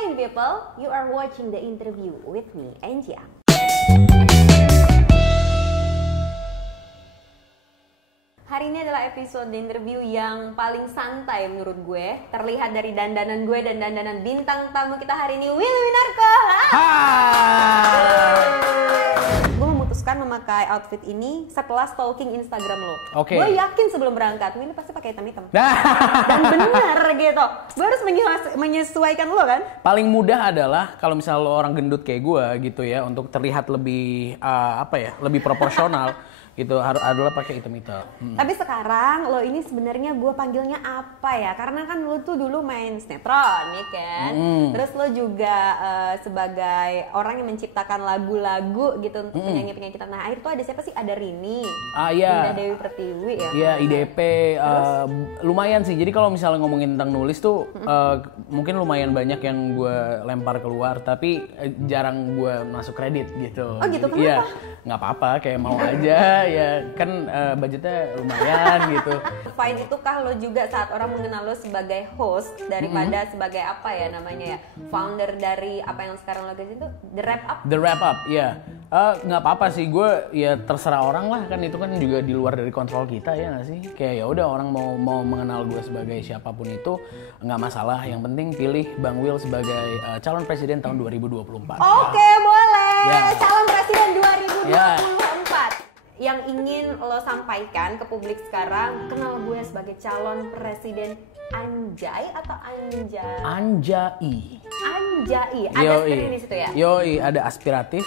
Fine people, you are watching the interview with me, Anja. Hari ini adalah episode interview yang paling santai menurut gue. Terlihat dari dandanan gue dan dandanan bintang tamu kita hari ini, Willy Winarko. Gue memutuskan memakai outfit ini setelah stalking Instagram lo. Oke. Gue yakin sebelum berangkat, Willy pasti pakai hitam-hitam. Dan bener gitu. Gue harus menyesuaikan lo kan. Paling mudah adalah kalau misalnya lo orang gendut kayak gue gitu ya, untuk terlihat lebih lebih proporsional. Gitu adalah pakai hitam-hitam. Tapi sekarang lo ini sebenarnya gue panggilnya apa ya? Karena kan lo tuh dulu main sinetron ya kan. Terus lo juga sebagai orang yang menciptakan lagu-lagu gitu untuk penyanyi-penyanyi kita. Nah, akhir tuh ada siapa sih? Ada Rini. Iya. Dinda Dewi Pertiwi ya. Iya, IDP. Lumayan sih. Jadi kalau misalnya ngomongin tentang nulis tuh mungkin lumayan banyak yang gue lempar keluar, tapi jarang gue masuk kredit gitu. Oh gitu, kenapa? Iya, nggak apa-apa, kayak mau aja. Ya kan budgetnya lumayan gitu. Fine itukah lo juga saat orang mengenal lo sebagai host daripada sebagai apa ya namanya ya, founder dari apa yang sekarang lo kerjain itu The Wrap Up? The Wrap Up, ya. Nggak apa-apa sih, gue ya terserah orang lah, kan itu kan juga di luar dari kontrol kita ya nggak sih. Kayak ya udah orang mau mengenal gue sebagai siapapun itu nggak masalah. Yang penting pilih Bang Will sebagai calon presiden tahun 2024. Oke, boleh. Ya. Calon presiden 2024. Ya. Yang ingin lo sampaikan ke publik sekarang, kenal gue sebagai calon presiden Anjay atau Anjay? Anjai. Anjai. Ada seperti di situ ya? Yoi, ada aspiratif,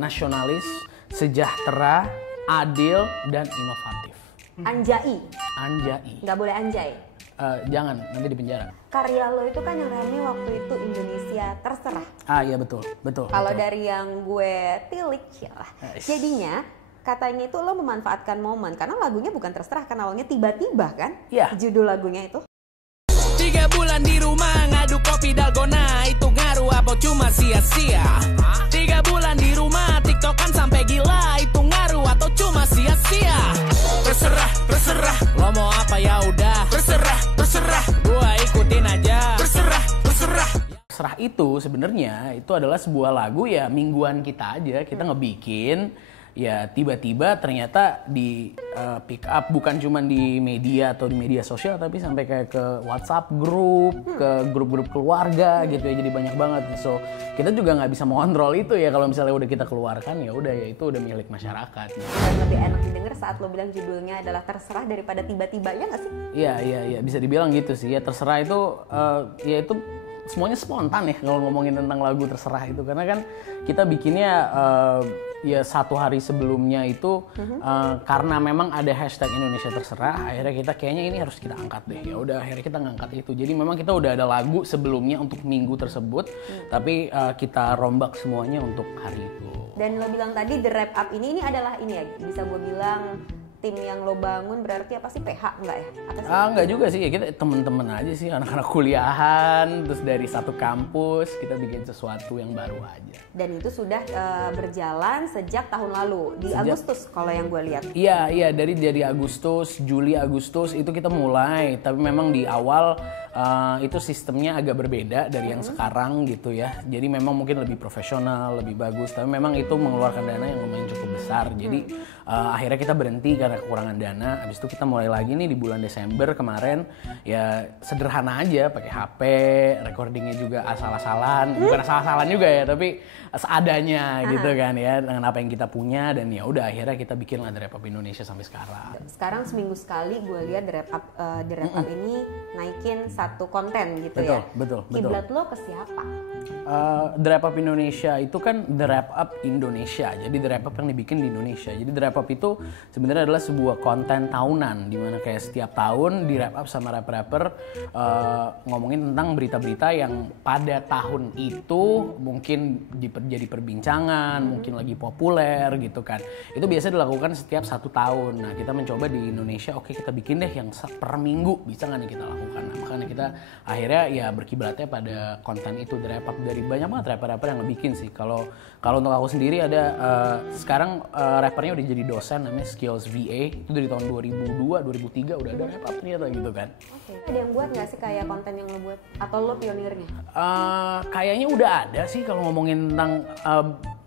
nasionalis, sejahtera, adil, dan inovatif. Anjai. Anjai. Nggak boleh Anjay. Jangan, nanti di penjara. Karya lo itu kan yang rame waktu itu Indonesia Terserah. Iya betul. Kalau dari yang gue tilik ya lah. Jadinya katanya itu lo memanfaatkan momen karena lagunya bukan terserah, kan awalnya tiba-tiba kan? Iya. Judul lagunya itu 3 bulan di rumah ngadu kopi dalgona, itu ngaruh apa cuma sia-sia? 3 bulan di rumah tiktokan sampai gila, itu ngaruh atau cuma sia-sia? Terserah, lo mau apa ya udah. Terserah, gua ikutin aja. Terserah. Terserah itu sebenarnya itu adalah sebuah lagu ya mingguan kita aja, kita ngebikin. Ya tiba-tiba ternyata di pick up bukan cuma di media atau di media sosial, tapi sampai kayak ke WhatsApp grup, ke grup-grup keluarga gitu ya, jadi banyak banget. So kita juga nggak bisa mengontrol itu ya, kalau misalnya udah kita keluarkan ya udah ya itu udah milik masyarakat. dan lebih enak didengar saat lo bilang judulnya adalah terserah daripada tiba-tiba, ya nggak sih? Iya bisa dibilang gitu sih ya. Terserah itu ya itu semuanya spontan ya kalau ngomongin tentang lagu Terserah itu, karena kan kita bikinnya ya 1 hari sebelumnya itu karena memang ada hashtag Indonesia Terserah, akhirnya kita kayaknya ini harus kita angkat deh. Ya udah akhirnya kita ngangkat itu. Jadi memang kita udah ada lagu sebelumnya untuk minggu tersebut, tapi kita rombak semuanya untuk hari itu. Dan lo bilang tadi The Wrap Up ini adalah ini ya, bisa gue bilang tim yang lo bangun berarti apa sih, PH enggak ya? Apa sih? Enggak juga sih, ya kita temen-temen aja sih, anak-anak kuliahan, terus dari satu kampus kita bikin sesuatu yang baru aja. Dan itu sudah berjalan sejak tahun lalu, di Agustus kalau yang gue lihat. Iya dari Juli Agustus itu kita mulai, tapi memang di awal itu sistemnya agak berbeda dari yang sekarang gitu ya. Jadi memang mungkin lebih profesional, lebih bagus, tapi memang itu mengeluarkan dana yang lumayan cukup besar. Jadi akhirnya kita berhenti karena kekurangan dana. Habis itu kita mulai lagi nih di bulan Desember kemarin. Ya sederhana aja, pakai HP, recordingnya juga asal-asalan, bukan asal-asalan juga ya, tapi seadanya gitu kan ya, dengan apa yang kita punya. Dan ya udah akhirnya kita bikin lah The Wrap Up Indonesia sampai sekarang. Sekarang seminggu sekali gue lihat The Wrap Up ini naikin satu konten gitu. Betul. Kiblat lo ke siapa? The Wrap Up Indonesia itu kan The Wrap Up Indonesia, jadi The Wrap Up yang dibikin di Indonesia. Jadi The Wrap Up itu sebenarnya adalah sebuah konten tahunan, dimana kayak setiap tahun di wrap up sama rapper-rapper ngomongin tentang berita-berita yang pada tahun itu mungkin jadi perbincangan, mungkin lagi populer gitu kan. Itu biasa dilakukan setiap 1 tahun. Nah kita mencoba di Indonesia, oke kita bikin deh yang per minggu, bisa nggak nih kita lakukan? Nah, makanya Nah kita akhirnya ya berkiblatnya pada konten itu dari banyak banget rapper-rapper yang ngebikin sih. Kalau untuk aku sendiri ada sekarang rappernya udah jadi dosen namanya Skills VA, itu dari tahun 2002 2003 udah ada rap up ternyata gitu kan. Oke. Ada yang buat nggak sih kayak konten yang lo buat atau lo pionirnya? Kayaknya udah ada sih kalau ngomongin tentang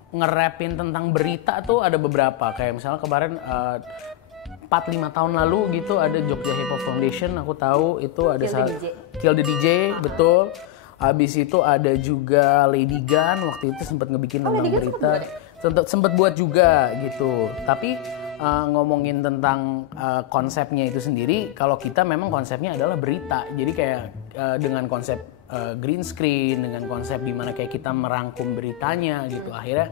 nge-rapin tentang berita tuh ada beberapa. Kayak misalnya kemarin 4-5 tahun lalu gitu ada Jogja Hip Hop Foundation, aku tahu itu ada Kill the DJ, betul. Habis itu ada juga Lady Gun, waktu itu sempat ngebikin tentang berita. Sempat buat juga gitu. Tapi ngomongin tentang konsepnya itu sendiri, kalau kita memang konsepnya adalah berita. Jadi kayak dengan konsep green screen, dengan konsep dimana kayak kita merangkum beritanya gitu. Akhirnya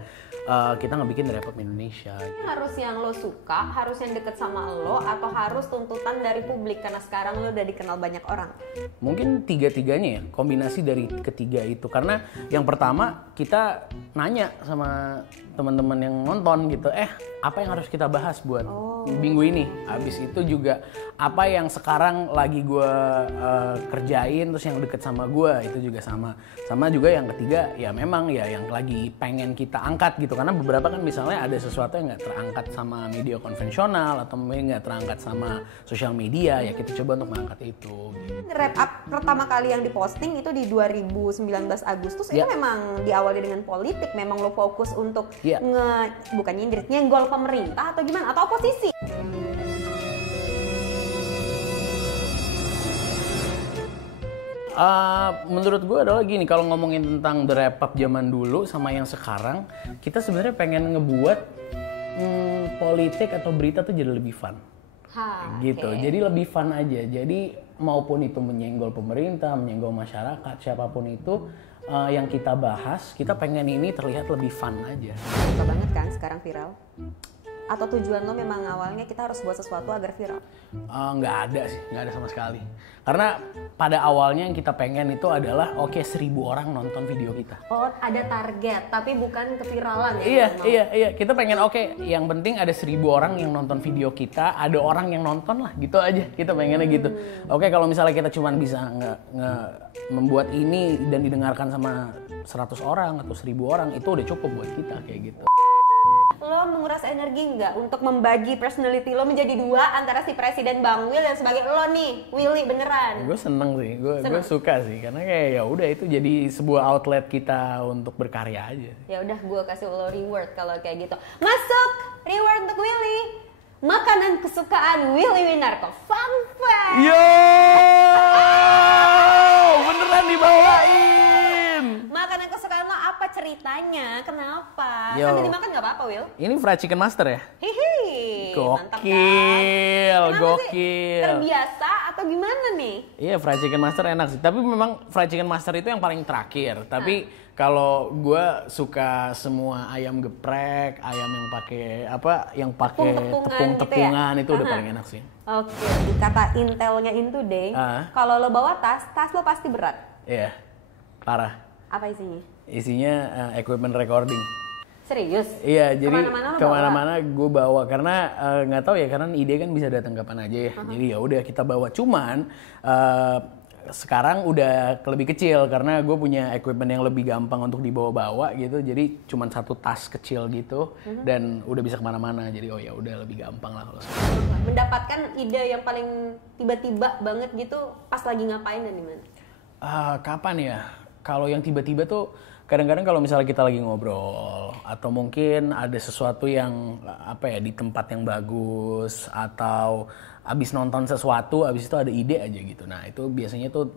kita ngebikin Rap Up Indonesia. Harus yang lo suka, harus yang deket sama lo, atau harus tuntutan dari publik karena sekarang lo udah dikenal banyak orang? Mungkin tiga-tiganya ya, kombinasi dari ketiga itu. Karena yang pertama kita nanya sama teman-teman yang nonton gitu, apa yang harus kita bahas buat minggu ini. Habis itu juga apa yang sekarang lagi gue kerjain, terus yang deket sama gue itu juga sama. Sama juga yang ketiga ya memang ya yang lagi pengen kita angkat gitu. Karena beberapa kan misalnya ada sesuatu yang nggak terangkat sama media konvensional atau mungkin nggak terangkat sama sosial media, ya kita coba untuk mengangkat itu. Gitu. Rap Up pertama kali yang diposting itu di 2019 Agustus, itu memang diawali dengan politik, memang lo fokus untuk bukan nyindir, nyenggol pemerintah atau gimana, atau oposisi? Menurut gue adalah gini, kalau ngomongin tentang the rap up zaman dulu sama yang sekarang, kita sebenarnya pengen ngebuat politik atau berita tuh jadi lebih fun. Gitu. Jadi lebih fun aja. Jadi maupun itu menyenggol pemerintah, menyenggol masyarakat, siapapun itu yang kita bahas, kita pengen ini terlihat lebih fun aja. Suka banget kan sekarang viral? Atau tujuan lo memang awalnya kita harus buat sesuatu agar viral? Nggak ada sih, nggak ada sama sekali. Karena pada awalnya yang kita pengen itu adalah 1.000 orang nonton video kita. Oh, ada target, tapi bukan keviralan ya? Iya. Kita pengen yang penting ada 1.000 orang yang nonton video kita, ada orang yang nonton lah, gitu aja. Kita pengennya gitu. Kalau misalnya kita cuma bisa membuat ini dan didengarkan sama 100 orang atau 1.000 orang, itu udah cukup buat kita kayak gitu. Lo menguras energi nggak untuk membagi personality lo menjadi dua antara si Presiden Bang Will dan sebagai lo nih, Willy beneran? Gue seneng sih, gue suka sih, karena kayak ya udah itu jadi sebuah outlet kita untuk berkarya aja. Ya udah, gue kasih lo reward kalau kayak gitu. Masuk reward untuk Willy, makanan kesukaan Willy Winarko, fun fact. Yo, beneran dibawain. Makanan kesukaan lo apa ceritanya? Kenapa? Yo. Sambil dimakan nggak apa-apa, Will? Ini fried chicken master ya? Hihi, mantap gokil, kan? gokil. Terbiasa atau gimana nih? Iya, fried chicken master enak sih. Tapi memang fried chicken master itu yang paling terakhir. Tapi kalau gue suka semua ayam geprek, ayam yang pakai tepung-tepungan gitu ya? Itu udah paling enak sih. Oke, kata intelnya Into Day, kalau lo bawa tas lo pasti berat. Iya, parah. Apa isinya? Isinya equipment recording. Serius? Iya, jadi kemana-mana gue bawa karena nggak tahu ya, karena ide kan bisa datang kapan aja ya. Jadi ya udah kita bawa. Cuman sekarang udah lebih kecil karena gue punya equipment yang lebih gampang untuk dibawa-bawa gitu. Jadi cuman satu tas kecil gitu dan udah bisa kemana-mana. Jadi ya udah lebih gampang lah kalau sekarang. Mendapatkan ide yang paling tiba-tiba banget gitu pas lagi ngapain dan di mana? Kapan ya? Kalau yang tiba-tiba tuh kadang-kadang kalau misalnya kita lagi ngobrol atau mungkin ada sesuatu yang di tempat yang bagus atau abis nonton sesuatu, abis itu ada ide aja gitu. Nah itu biasanya tuh,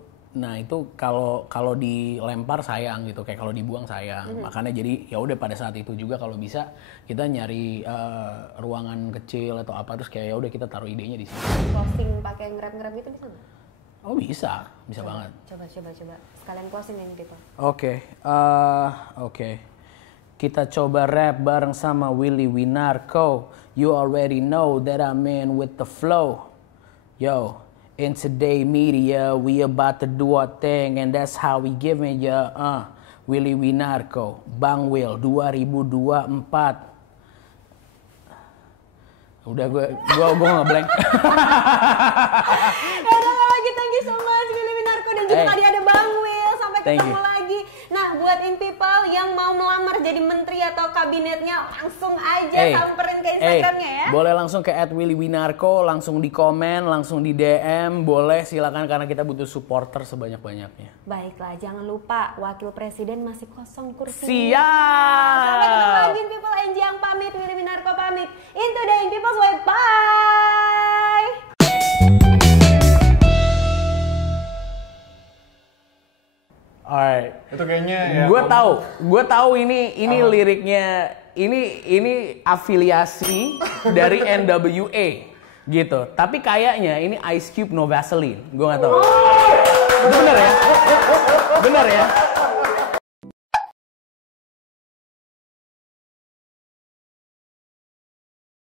itu kalau dilempar sayang gitu, kayak kalau dibuang sayang. Makanya jadi ya udah pada saat itu juga kalau bisa kita nyari ruangan kecil atau apa, terus kayak ya udah kita taruh idenya di sini. Closing pakai nge-rap gitu bisa nggak? Oh bisa banget. Coba. Sekalian closing yang people. Oke. Kita coba rap bareng sama Willy Winarko. You already know that I'm in with the flow. Yo, in today media, we about to do our thing and that's how we giving ya. Willy Winarko, Bang Will 2024. Udah gue ngeblank. Thank you so much Willy Winarko juga tadi ada Bang Will. Sampai Thank ketemu you. lagi. Nah, buat in people yang mau melamar jadi menteri atau kabinetnya, langsung aja samperin ke Instagramnya ya. Boleh langsung ke @willy_winarko, langsung di komen, langsung di DM, boleh silakan karena kita butuh supporter sebanyak-banyaknya. Baiklah, jangan lupa wakil presiden masih kosong kursinya. Siap. Sampai ketemu lagi in people, Enjang pamit, Willy Winarko pamit. Into the in people's way, bye. Alright. Itu kayaknya ya. Gue tahu ini liriknya ini afiliasi dari NWA gitu. Tapi kayaknya ini Ice Cube No Vaseline. Gue nggak tahu. Itu benar ya? Benar ya?